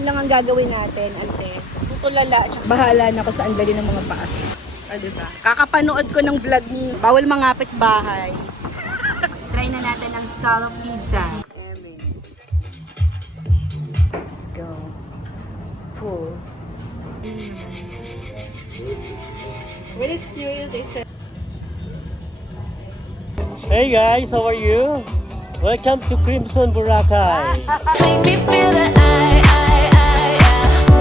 Yun lang ang gagawin natin, ante. Tutulala, at bahala na ako sa andali ng mga paa. Diba? Kakapanood ko ng vlog ni Bawal Mangapit Bahay. Try na natin ang scallop pizza. Let's go. Cool. When it's New Year, they said... Hey guys, how are you? Welcome to Crimson Boracay. Make me feel that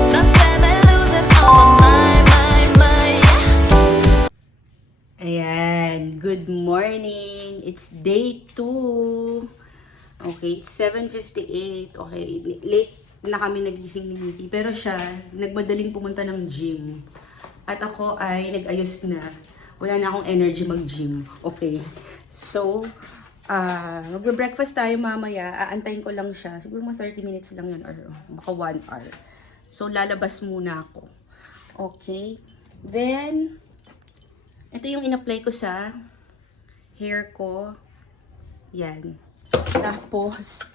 not time I losing all my mind, yeah. Ayan, good morning. It's day 2. Okay, it's 7:58. Okay, late na kami nagising ni Mickey. Pero siya, nagmadaling pumunta ng gym. At ako ay nag-ayos na. Wala na akong energy mag-gym. Okay. So, magbe-breakfast tayo mamaya. Aantayin ko lang siya. Siguro mga 30 minutes lang yun or baka 1 hour. So, lalabas muna ako. Okay. Then, ito yung in-apply ko sa hair ko. Yan. Tapos,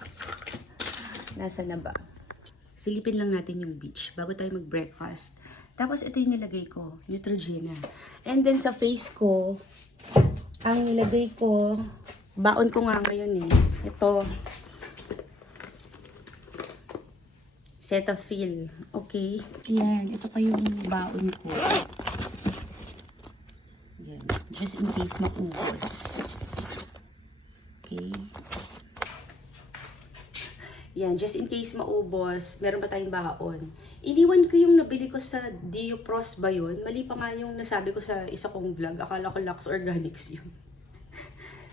nasa na ba? Silipin lang natin yung beach bago tayo mag-breakfast. Tapos, ito yung nilagay ko. Neutrogena. And then, sa face ko, ang nilagay ko, baon ko nga ngayon eh. Ito. Cetaphil. Okay. Yan. Ito pa yung baon ko. Yan. Just in case maubos. Okay. Yan. Just in case maubos, meron pa tayong baon. Iniwan ko yung nabili ko sa Diopros ba yun? Mali pa nga yung nasabi ko sa isa kong vlog. Akala ko Lux Organics yun.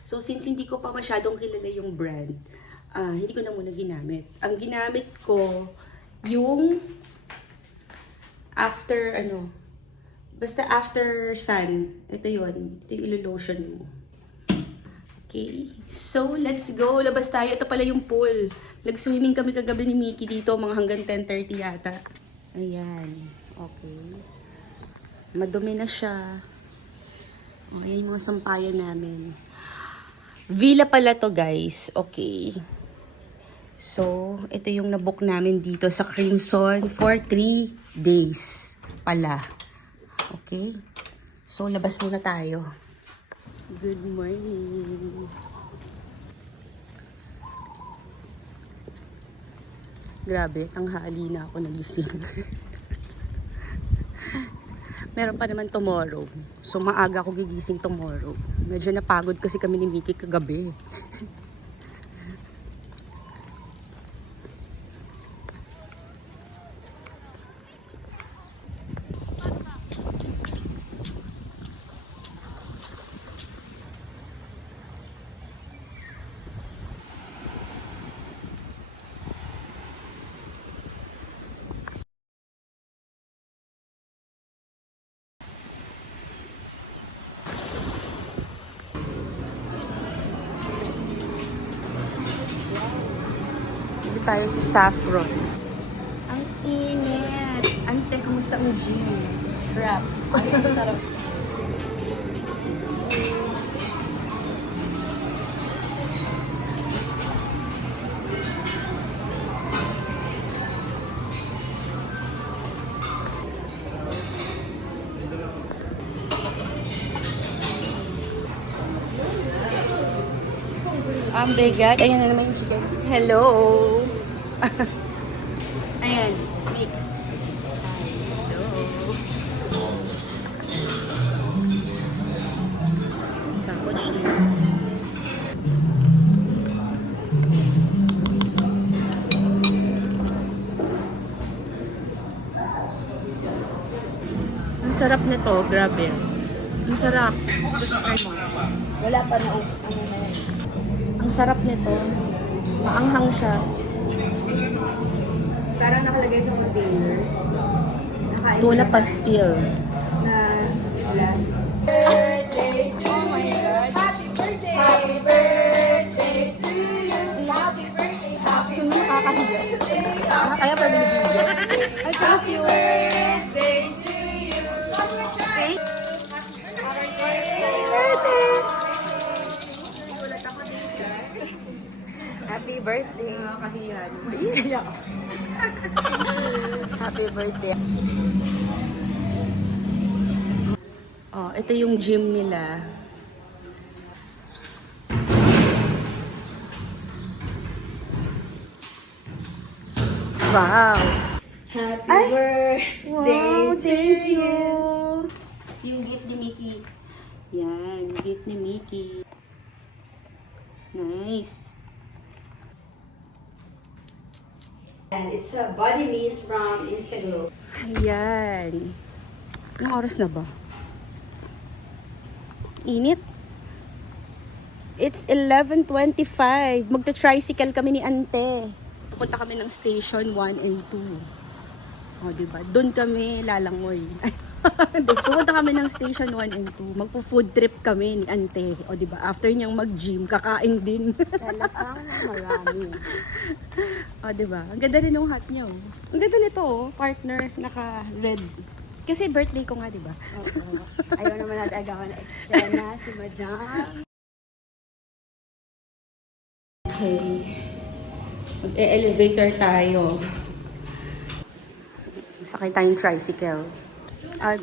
So, since hindi ko pa masyadong kilala yung brand, hindi ko na muna ginamit. Ang ginamit ko, yung after, basta after sun. Ito yun. Ito yung ilo-lotion mo. Okay. So, let's go. Labas tayo. Ito pala yung pool. Nag-swimming kami kagabi ni Mickey dito, mga hanggang 10:30 yata. Ayan. Okay. Madumi na siya. O, ayan yung mga sampayan namin. Villa pala to guys. Okay. So, ito yung nabook namin dito sa Crimson for 3 days pala. Okay. So, labas muna tayo. Good morning. Grabe, tanghali na ako nagising. Meron pa naman tomorrow. So, maaga ako gigising tomorrow. Medyo napagod kasi kami ni Mickey kagabi. Tayo sa Saffron. Ang init. Ante, kumusta ang gym? Shrap. Ang sarap. Ang bigat. Ayan na naman yung chicken. Hello! Ayan. Mix. Hello! Cappuccino. Ang sarap nito. Grabe. Ang sarap. Wala pa na ang sarap nito. Maanghang siya. Parang nakalagay sa container. Tuna pastil. Na glass. Oh my God. Happy birthday! Happy birthday to you! Happy birthday! Happy birthday! Kaya pa binibigyan. Happy birthday to you! Happy birthday! Happy birthday! Nakakahiyan. Iiyak. Happy birthday. Oh, ito yung gym nila. Wow! Happy birthday to you. Yung gift ni Mickey. Yan, gift ni Mickey. Nice. And it's a body mist from Instagram. Ayan. Anong oras na ba? Init. It's 11:25. Magta-tricycle kami ni Ante. Pupunta kami ng station 1 and 2. O, diba? Doon kami lalangoy. Pupunta kami ng station 1 and 2. Magpo-food trip kami ni Ante. O, diba? After niyang mag-gym, kakain din. Talapang marami. O, diba? Ang ganda rin ng hat niya. Oh. Ang ganda nito, oh. Partner, naka-red. Kasi birthday ko nga, diba? Oo. Ayaw naman natin agawan na eksena si Madam. Okay. Mag-elevator tayo. Sakay tayong tricycle.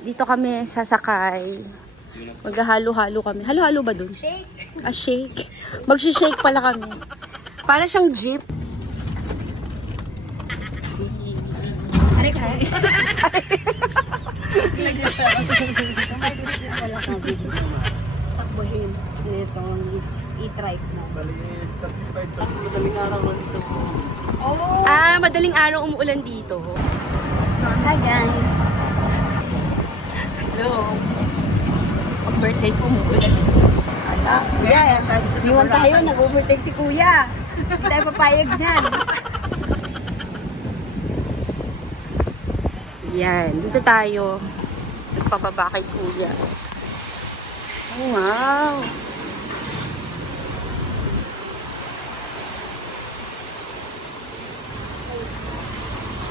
Dito kami sasakay. Maghahalo-halo kami. Halo-halo ba dun? Shake. Shake. Mag-shake pala kami. Para siyang jeep. Wala kang video. Takbuhin. Itong e-trike na. Madaling araw umuulan dito. Hi guys. Hello. Pag birthday ko umuulan. Kuya, iwan tayo. Nag-overtake si Kuya. Hindi tayo papayag dyan. Yan, dito tayo. Nagpababa kay Kuya. Oh, wow!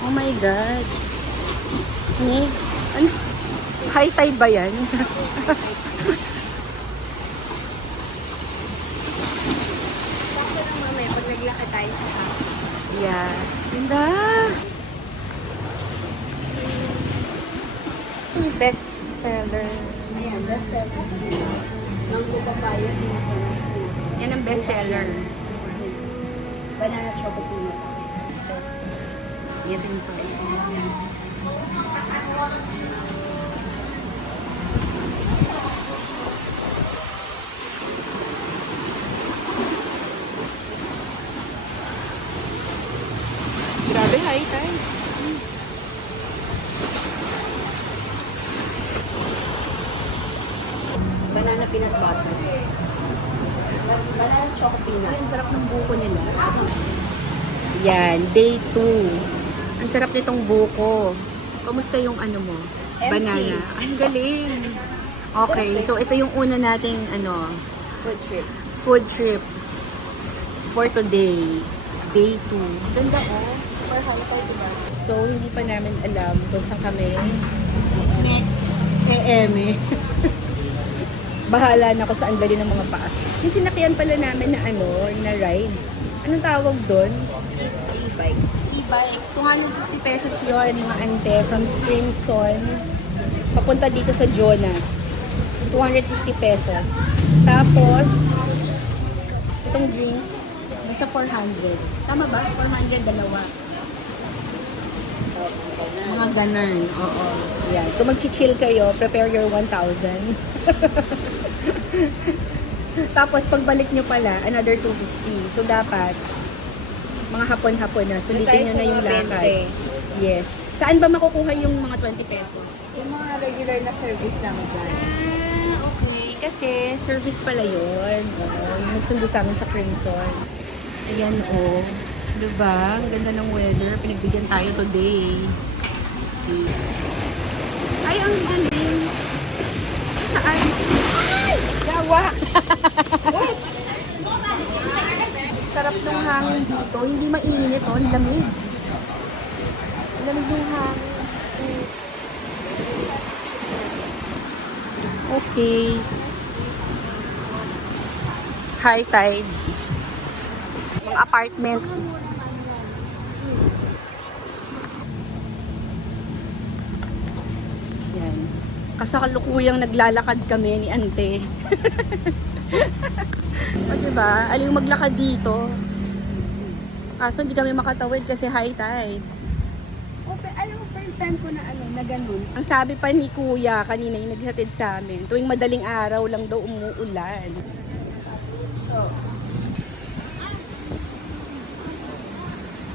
Oh my God! Ano? High tide ba yan? Bakit lang mamaya pag naglakad tayo sa house? Yeah. Ganda! Best seller. Ayan, best sellers nila. Mango papaya pinso. Yan ang best seller. Banana chocolate. Yan yung price. Grabe, high tide. Banana peanut butter. Banana chocolate peanut. Ang sarap ng buko nila. Yan, day 2. Ang sarap nitong buko. Kamusta yung ano mo? Empty. Banana. Ang galing. Okay, so ito yung una nating Food trip. food trip for today. Day 2. Ganda oh. Super high tide, diba? So, hindi pa namin alam kung saan kami next. Bahala na ako sa andali ng mga paa. Yung sinakyan pala namin na na ride. Anong tawag doon? E-bike. E-bike. 250 pesos yon mga ante from Crimson. Papunta dito sa Jonas. 250 pesos. Tapos, itong drinks, nasa 400. Tama ba? 400 dalawa. Mga ganun. Oo. Yan. Kung mag-chill kayo, prepare your 1,000. Tapos, pagbalik nyo pala, another 250. So, dapat, mga hapon-hapon na, sulitin nyo na yung lakad. Yes. Saan ba makukuha yung mga 20 pesos? Yung mga regular na service lang dyan. Okay. Kasi, service pala yun. Oo. Yung nagsundo sa amin sa Crimson. Ayan, oh. Diba? Ang ganda ng weather. Pinagbigyan tayo today. Okay. Ay, ang galing. Saan? Ay! Yawa! What? Sarap ng hangin dito. Hindi mainit, oh. Ang lamig. Ang lamig ng hangin. Okay. High tide. Mga apartment. Kasalukuyang naglalakad kami ni Ante. O diba? Aling maglakad dito. Kaso hindi kami makatawid kasi high tide. Okay, alam mo, first time ko na ganun. Ang sabi pa ni Kuya kanina yung naghatid sa amin, tuwing madaling araw lang daw umuulan.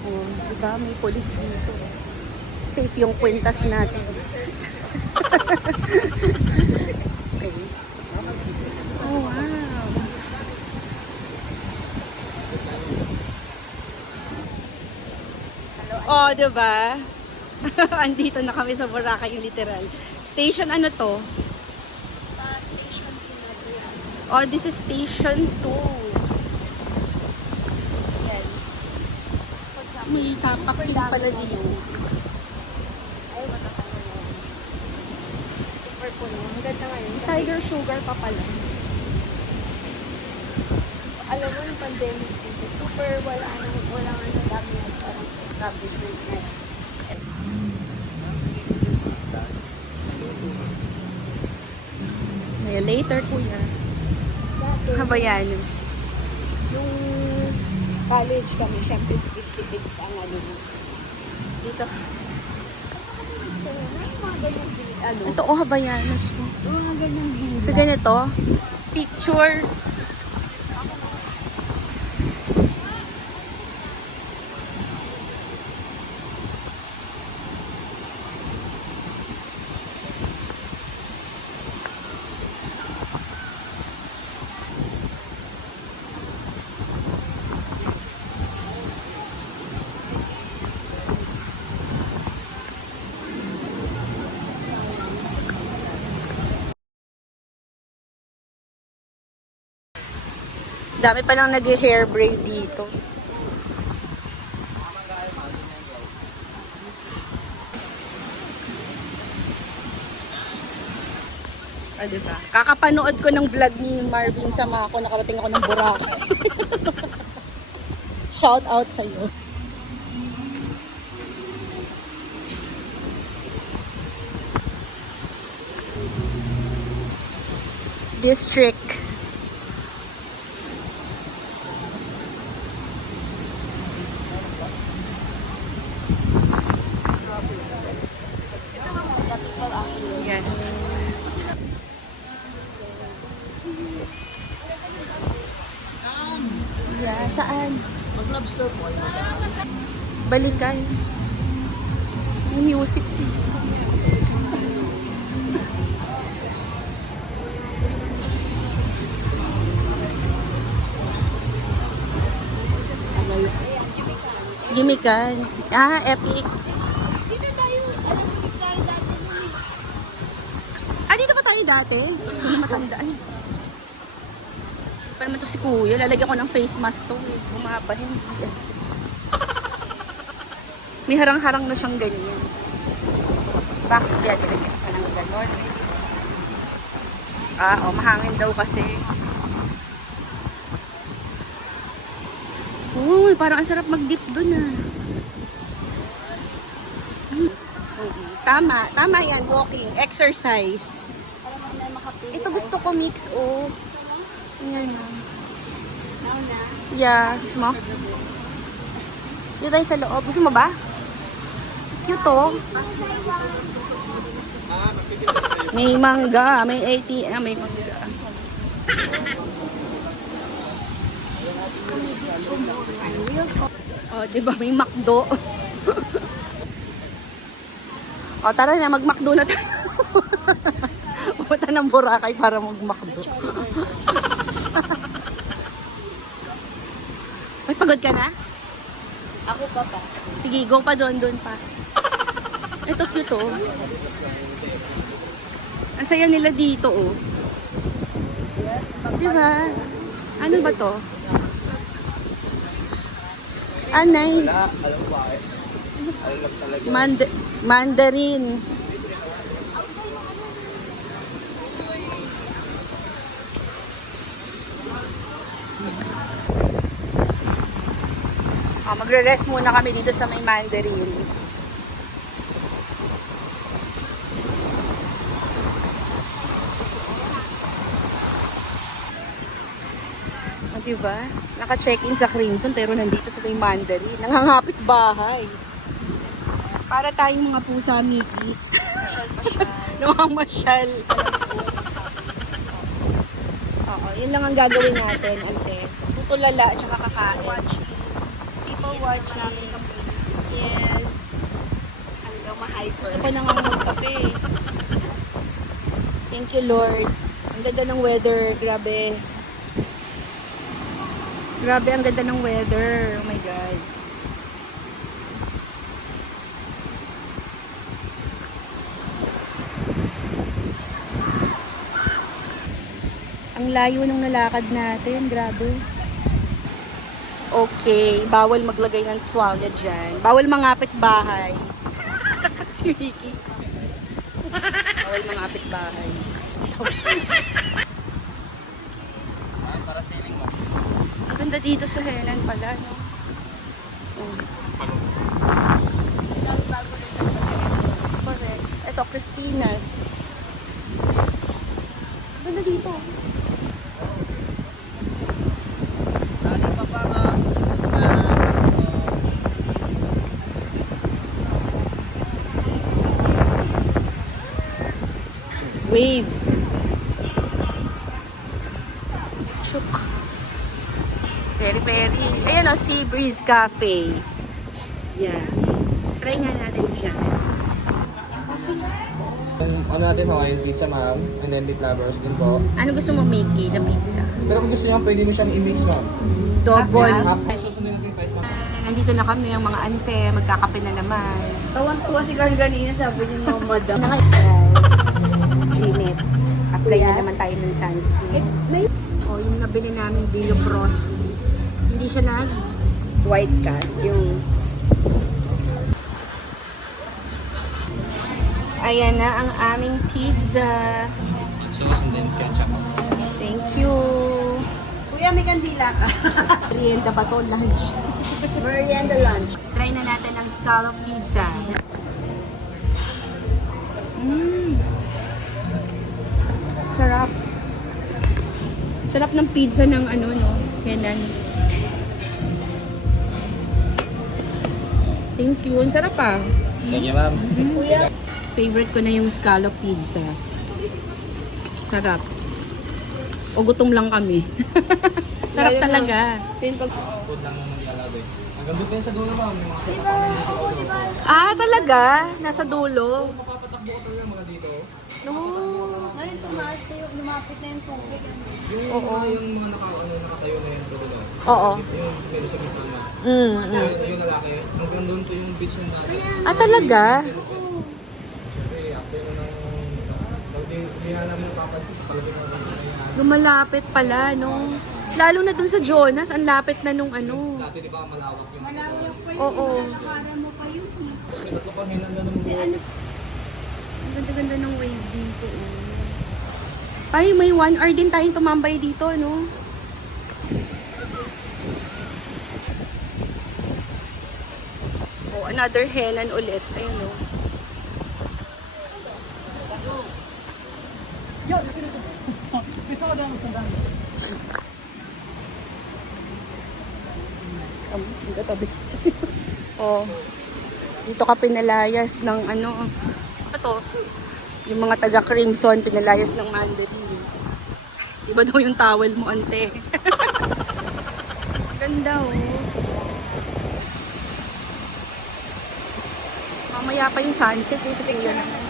Oh, diba? May police dito. Safe yung kwintas natin. Okay. Oh, wow. Oh, diba? Andito na kami sa Boracay, yung literal. Station ano to? Station 2 na. Oh, this is station 2. Yan. May tapaking pala dito. Ay, matatanda na yan. Super puno. Ang ganda ngayon. Tiger sugar pa pala. Alam mo, yung pandemic dito, super wala nga na dami na parang establishment na. May later, Kuya. Dati, Havayanos. yung college kami, syempre, tips ang ano. Dito. May mga ganyan din, ano. Ito, oh, Havayanos. Yung mga ganyan din. So, ganito. Picture. Dami palang nag-hair braid dito. Ah, diba? Kakapanood ko ng vlog ni Marvin Samako, nakarating ako ng Boracay. Shout out sa'yo. District. Yes. Yeah, saan? Mag-lobster po. Balikan. May music. Gimikan. Ah, epic. Dito tayo, alam mo, tayo dati nun eh. Ah, dito ba tayo dati? Hindi matandaan. Para naman to si Kuya. Lalagyan ko ng face mask to. Bumaba hindi. May harang-harang na siyang ganyan. Bakit yan? Nilagyan ka ng ganon. Ah, oh, mahangin daw kasi. Uy, parang ang sarap mag-dip dun ah. Tama, tama yan. Walking, exercise. Alam mo na makapili. Ito gusto ko mix, oh. Yan ah. Now na. Yeah, gusto mo? Dito tayo sa loob. Gusto mo ba? Cute oh. May mangga, may ATM, may mangga. Oh, di ba may McDo? Oh, tara na, mag-McDo na tayo. Pumunta ng Boracay para mag-McDo. Ay, pagod ka na? Ako pa pa. Sige, go pa doon pa. Ito cute oh. Ang saya nila dito oh. Diba? Ano ba to? Ah, nice. Mandarin. Oh, magre-rest muna kami dito sa may Mandarin. Diba? Naka-check-in sa Crimson pero nandito sa kay Mandarin. Nangangapit bahay. Para tayong mga pusa, Mickey. Namamasyal. Oo, yun lang ang gagawin natin, ante. Tutulala at saka kakain. People watching. Yes. Hanggang ma-hyper. Gusto ko na nga magkape. Thank you, Lord. Ang ganda ng weather. Grabe. Grabe, ang ganda ng weather. Oh my God. Ang layo ng nalakad natin. Grabe. Okay. Bawal maglagay ng tuwalya dyan. Bawal mangapit bahay. Si Vicky. Bawal mangapit bahay. Ang ganda dito sa Henan pala, no? Oh. Correct. Ito, Christina's. Ang ganda dito. Wave. Chuk. Very. Ayan o, Sea Breeze Cafe. Yeah. Try nga natin siya. Ano natin, Hawaiian pizza, ma'am. And then beef lovers din po. Ano gusto mo, Mickey, na pizza? Pero kung gusto niyo, pwede mo siyang i-mix, ma'am. Double. Susunod natin yung price, ma'am. Nandito na kami, ang mga ante. Magkakape na naman. Tawan-tuwa si Carl kanina, sabi niya, madam. Init. Apply na naman tayo ng sunscreen. O, yung nabili namin Billo Bros. Hindi siya White cast, yung... Ayan na ang aming pizza. Sauce and then ketchup. Thank you. Kuya, may kandila ka. Merienda ba to? Lunch. Merienda lunch. Try na natin ang scallop pizza. Sarap. Sarap ng pizza ng ano, no? Henan. Thank you. Ang sarap ah. Thank you, ma'am. Kuya, Favorite ko na yung scallop pizza. Sarap. O gutom lang kami. Sarap talaga. Food lang naman nilalagay. Hanggang doon sa dulo, ma'am. Yung mga setup Ah, talaga? Nasa dulo? mapapatakbo ka talaga mga dito. No. ngayon tumaas kayo, lumapit na yung tubig. Yung mga nakatayo na yun. Dulo. Oo. Yung meron sa bintana. Ayun na laki. Hanggang doon po yung beach ng dati. Ah, talaga? Siyempre, after na hindi na namin napapansin. Palagay na namin na Lumalapit pala, no? Lalo na dun sa Jonas, ang lapit na nung ano. dati di ba malawak yung Malawak pa yun. Oo. Para mo pa yun. Ito pa hinanda ng Ang ganda-ganda ng wave dito. Ay, may 1 hour din tayong tumambay dito, no? Oh, another Henan ulit. Ayun, no? Oh, dito ka pinalayas ng ano, ito, yung mga taga Crimson pinalayas ng Mandarin. Iba daw yung towel mo, ante. Ganda, oh. Mamaya pa yung sunset, eh, sa tingin naman.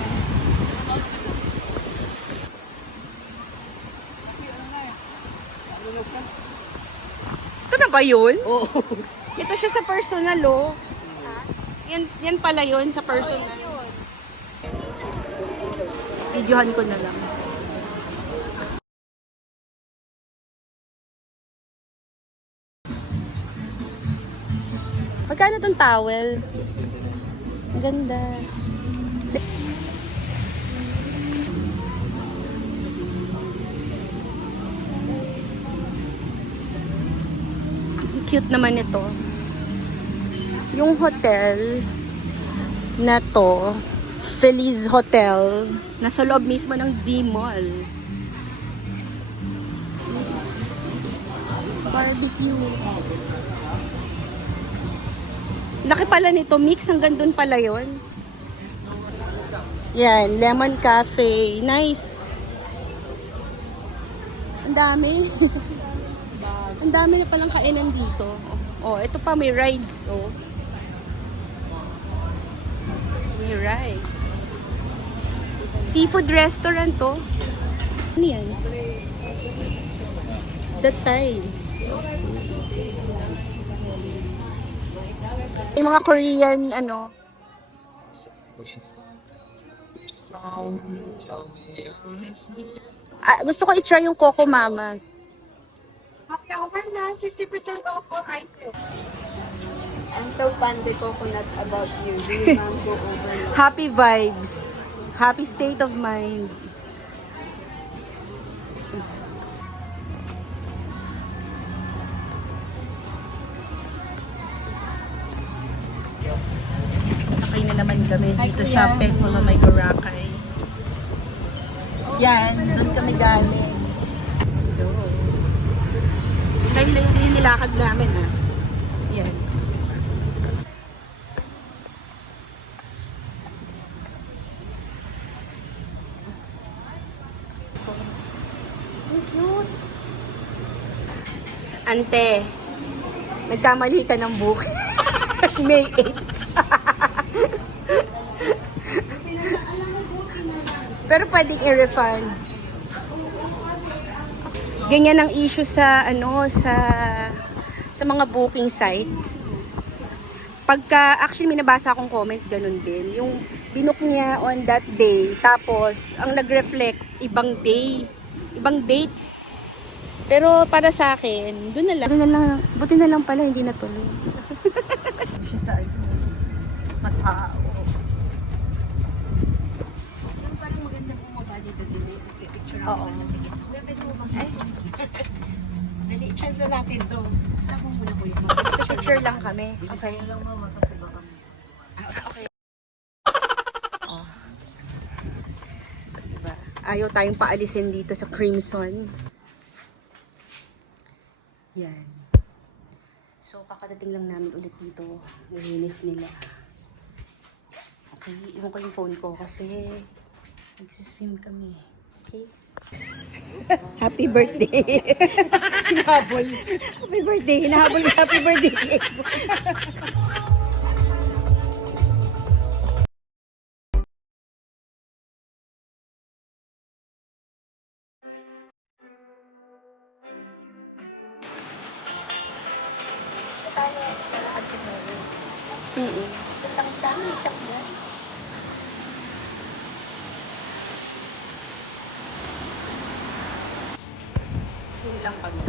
Ito na ba yun? Oo. Ito siya sa personal, oh. Yan pala yun sa personal. Videohan ko na lang. Magkano tong towel? Ang ganda. Cute naman ito. Yung hotel na to, Feliz Hotel, nasa loob mismo ng D-Mall. Barbecue. Laki pala nito, mix hanggang dun pala yon. Yan, lemon cafe. Nice. Ang dami. Ang dami na palang kainan dito. Oh, ito pa may rides. Oh. May rides. Seafood restaurant to. Ano yan? The Times. Yung mga Korean, ano. Gusto ko i-try yung Coco Mama. I'm so fond the coconuts about you. The mango overload. Happy vibes. Happy state of mind. Sakay na naman kami dito sa Pekula May Boracay. Yan, doon kami galing. Dahil yung nilakad namin ha. Yan. Cute. Ante, nagkamali ka ng book. May 8. Pero pwedeng i-refund. Ganyan ang issue sa ano sa mga booking sites. Pagka actually may nabasa akong comment ganun din. Yung binook niya on that day tapos ang nag-reflect ibang day, ibang date. Pero para sa akin, doon na lang. Buti na lang pala hindi natuloy. Siya sa matao. Yung parang maganda bumaba dito din. Picture Oo. ako. Sige. Pwede mo bang ay? Dali, chance na natin to. Saan mo muna kuya mo? Picture lang kami. Okay. Okay. Oh. Diba? Ayaw tayong paalisin dito sa Crimson. Yan. So, kakadating lang namin ulit dito. Nilinis nila. Okay, iwan ko yung phone ko kasi nagsiswim kami. Okay? Happy birthday! Hinahabol. Happy birthday! Hinahabol yung happy birthday! Lang kami.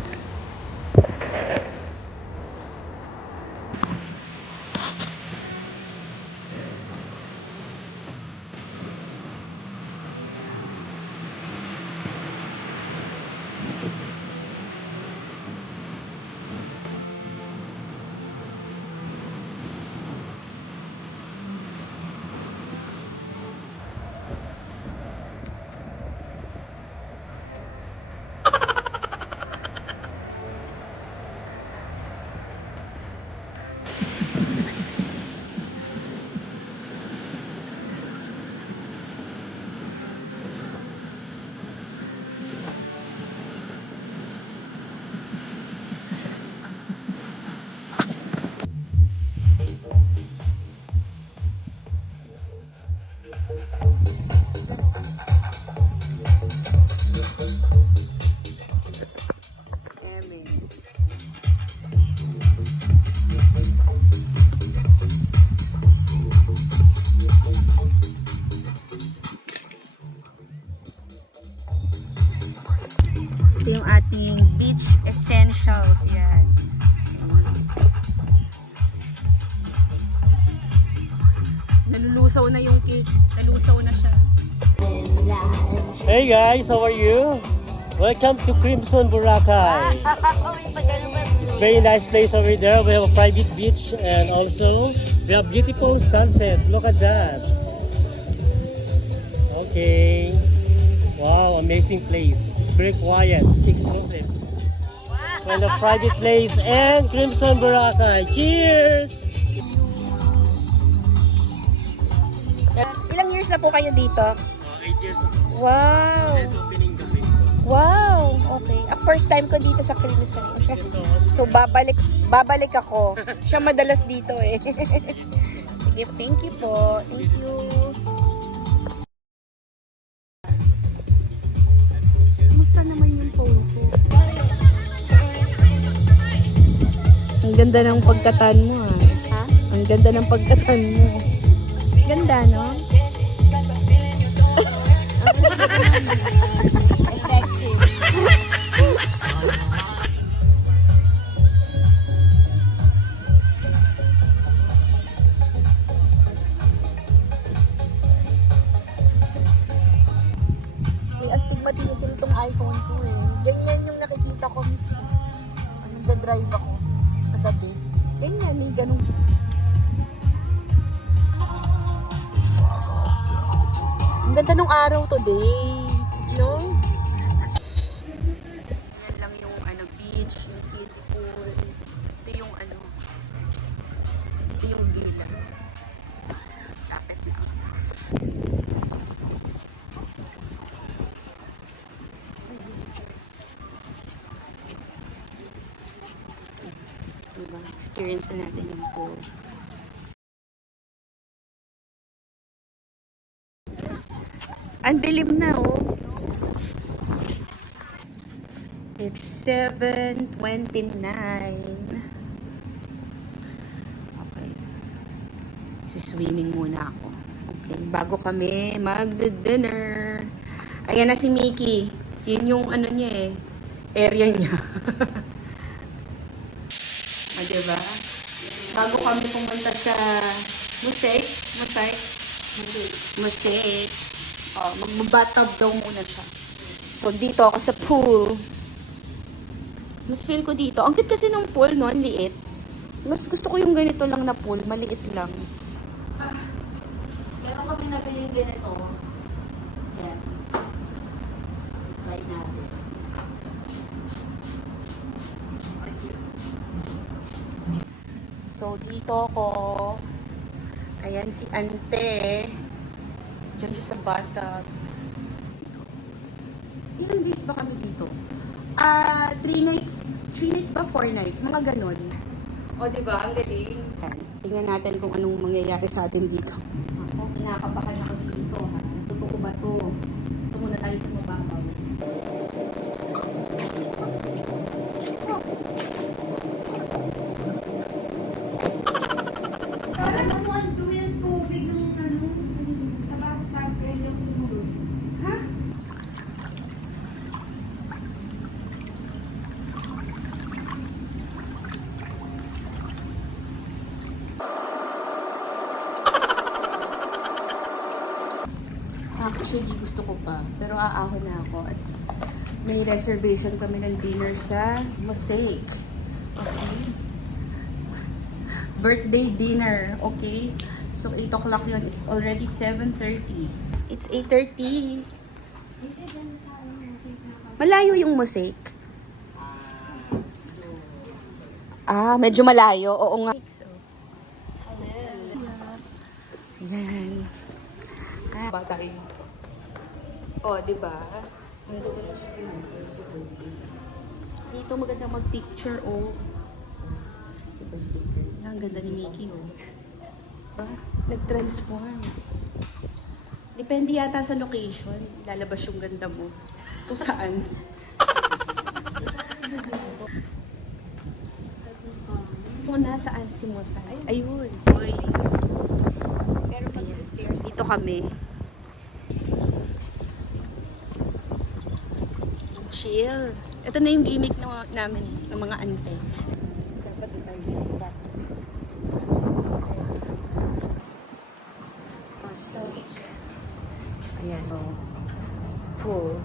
Ito yung ating beach essentials. Yan. Nalulusaw na yung cake. Nalusaw na siya. Hey guys, how are you? Welcome to Crimson Boracay. It's a very nice place over there. We have a private beach and also we have beautiful sunset. Look at that. Okay. Wow, amazing place. It's very quiet, exclusive. Wow! and a private place and Crimson Boracay. Cheers! Ilang years na po kayo dito? 8 years ago. Wow! Opening the place. Wow! Okay. First time ko dito sa Crimson. So, babalik ako. Siya madalas dito eh. Sige, thank you po. Thank you. Kumusta naman yung phone ko? Ang ganda ng pagkatan mo ah. Ha? Ang ganda ng pagkatan mo. Ganda, no? Effective. May astigmatism tong iPhone ko eh. Ganyan yung nakikita ko mismo. Nagda-drive ako sa gabi. Ganyan, yung ganun. Ang ganda nung araw today. No? Yan lang yung beach, yung kiddie pool. Ito yung ito yung villa. Tapet lang. Diba? Experience na natin yung pool. Ang dilim na oh. It's 7:29. Okay. Swimming muna ako. Okay, bago kami mag-dinner. Ayan na si Mickey. Yun yung niya eh. Area niya. Diba? Bago kami pumunta sa Mosaic. Magbabatub daw muna siya. So, dito ako sa pool. Mas feel ko dito. Ang cute kasi ng pool, no? Ang liit. Mas gusto ko yung ganito lang na pool. Maliit lang. Meron kami nabiling ganito. Yan. Try natin. So, dito ako. Ayan si Ante. Diyan siya sa bathtub. Ilang days ba kami dito? 3 nights. 3 nights ba? 4 nights? Mga ganon. O, diba? Ang galing. Tingnan natin kung anong mangyayari sa atin dito. Ako, kinakabahan ako dito. Ha? Totoo ba to? Ito muna tayo sa mababaw. Parang ako ang dumi ng tubig ng sa bathtub kaya yung tumulog. Ha? Actually, gusto ko pa. Pero aahon na ako. At may reservation kami ng dinner sa Mosaic. Okay? Birthday dinner. Okay? So, 8 o'clock yun. It's already 7:30. It's 8:30. Malayo yung Mosaic. Medyo malayo. Oo nga. Yan. Batay. Oh, di ba? Dito maganda mag-picture, oh. Ang ganda ni Mickey, oh. Diba? Nag-transform. Depende yata sa location. Lalabas yung ganda mo. So, saan? So, nasaan si Mosaic? Ayun. Uy. Pero mag-stairs. Dito kami. Chill. Ito na yung gimmick namin ng mga ante. Dapat tayo batch. Mosaic. Ayan, oh. Pool.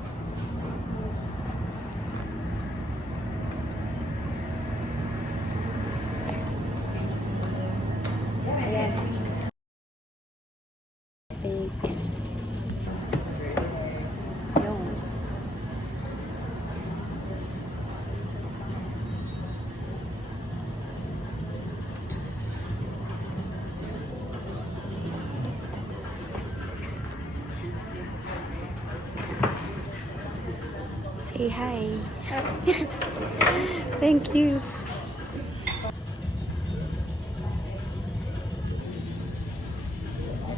Ayan. Thanks. Yo. Say hi. Thank you.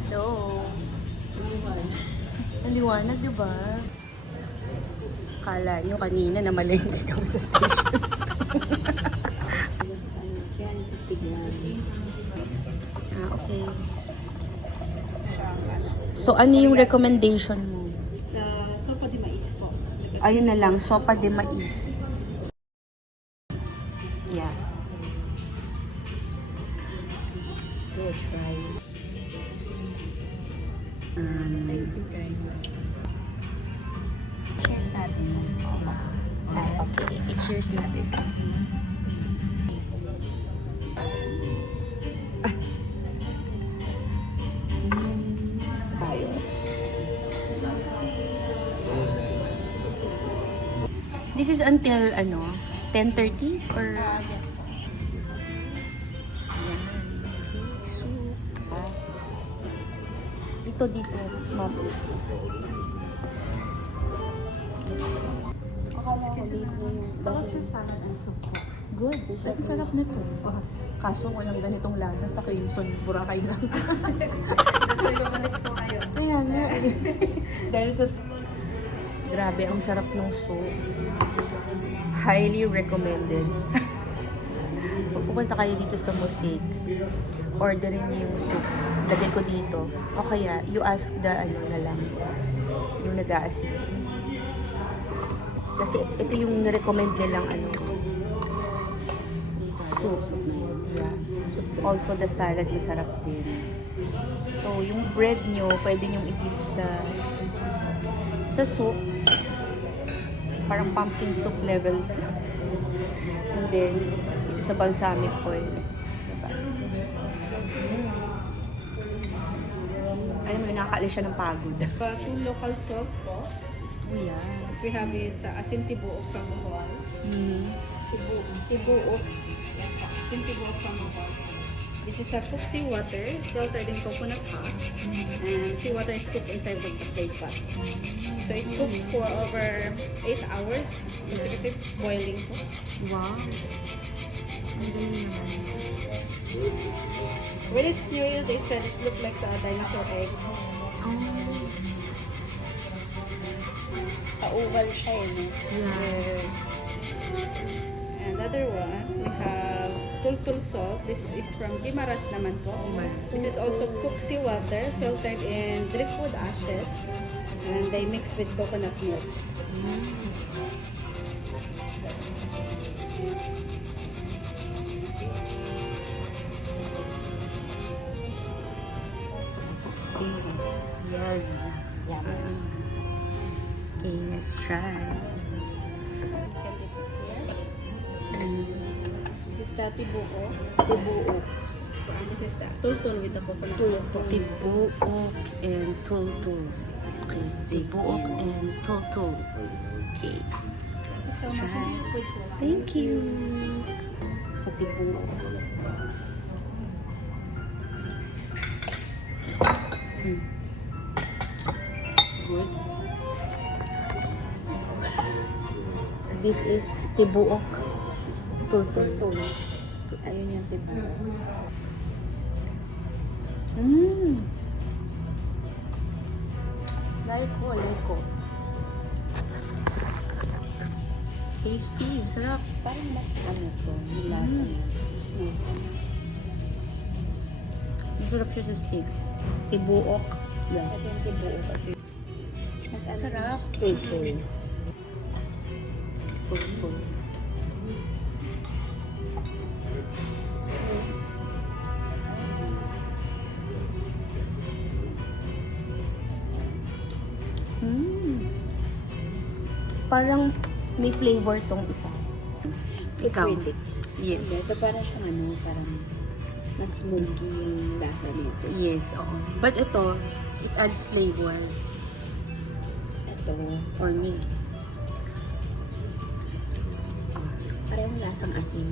Hello. Naliwanag, di ba? Kala nyo kanina na malengke kami sa station. Okay. So, ano yung recommendation mo? Sopa de mais po. Ayun na lang, sopa de mais. Yeah. Good, try. Thank you, guys. Cheers natin. Okay, i-cheers natin. Tayo. This is until, 10:30 or? Yes po. Soup. Dito, ma'am. Akala ko dito yung bakit salad and soup po. Good. Ang sarap nito. Kaso walang ganitong lasa sa Crimson Boracay lang. Kaya nga eh. Dahil sa... Grabe, ang sarap ng soup. Highly recommended. Pag pupunta kayo dito sa Musig, orderin niyo yung soup. Lagay ko dito. O kaya, you ask the na lang. Yung nag-a-assist. Kasi ito yung na-recommend nilang soup. Yeah. Also, the salad masarap din. So, yung bread nyo, pwede nyong i-dip sa soup. Parang pumpkin soup levels. And then, dito sa balsamic oil. Diba? Alam mo, nakakaalis siya ng pagod. Two local salt po. Oh, yeah. As we have is asin tibuok from Bohol. Tibuok. Yes po. Asin tibuok from Bohol. This is a cooked seawater filtered in coconut husk. And seawater is cooked inside the clay pot. So it cooked for over 8 hours. Consecutive boiling po. Wow. Ang galing naman. When it's new, they said it looked like a dinosaur egg. Ka-oval siya eh. No? Yeah. Another one, we have tultul salt. This is from Guimaras naman po. This is also cooked seawater filtered in driftwood ashes and they mix with coconut milk. Yes. Okay, let's try. This is the tibuok. This is the tultul with the coconut milk. Tibuok and tultul. Okay, tibuok and tultul. Okay, let's try. Thank you. Sa tibuok. Good. This is tibuok. Tultul. Ayun yung tibuok. Like ko. Tasty. Sarap. Parang mas to, yung lasa niya. Smooth. Masarap siya sa steak. Tibuok. Ito yung tibuok. Ito yung mas Sarap. Tultul. Tultul. Parang may flavor tong isa. Ikaw? Acrylic. Yes. Ito parang siyang parang mas smoky yung lasa nito. Yes, oo. But ito, it adds flavor Ito, for me. parang lasang asin.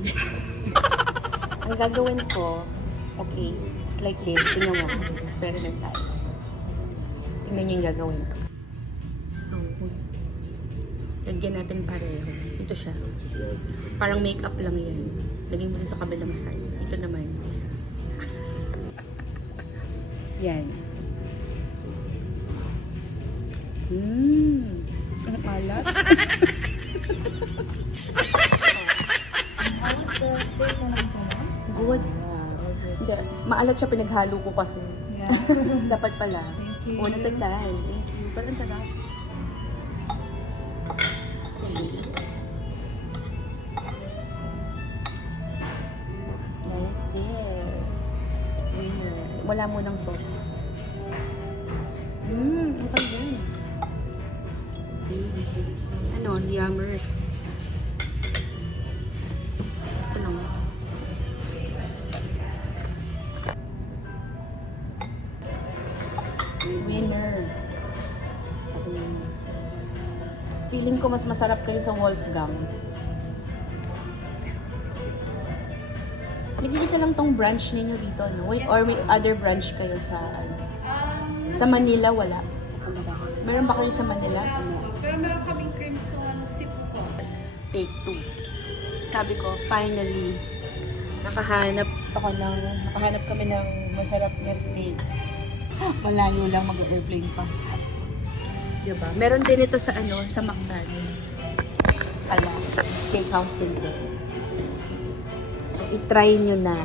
Ang gagawin ko, okay, it's like this. Tingnan mo, experiment tayo. Tingnan niyo yung gagawin ko. So, Lagyan natin pareho. Ito siya. Parang makeup lang yan. Lagyan mo dun sa kabilang side. Ito naman, isa. Yan. Ang alat. Good. Hindi, maalat siya pinaghalo ko kasi. Dapat pala. One at a time. Thank you. Pero ang sarap. Like this. Winner. Wala mo ng sauce. Okay yan. Ano, yummers. Ito lang. Winner. Feeling ko mas masarap kayo sa Wolfgang. Nag-iisa lang tong branch ninyo dito, no? Or may other branch kayo sa, ano? Sa Manila, wala. Meron ba kayo sa Manila? Pero meron kaming crimson sip po. Take 2. Sabi ko, finally, nakahanap kami ng masarap na steak. Malayo lang, mag-airplane pa. Diba? Meron din ito sa sa Mactan. Steakhouse din ito. So, itry nyo na.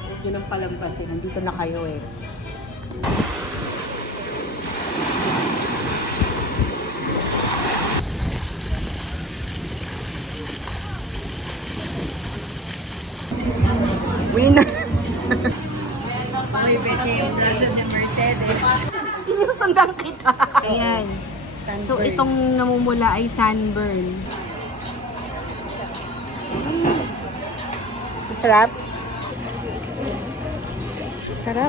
Huwag nyo nang palampasin. Nandito na kayo eh. Winner! May bete yung braso ni Mercedes. Inusundan kita. Ayan. So, itong namumula ay sunburn. Masarap?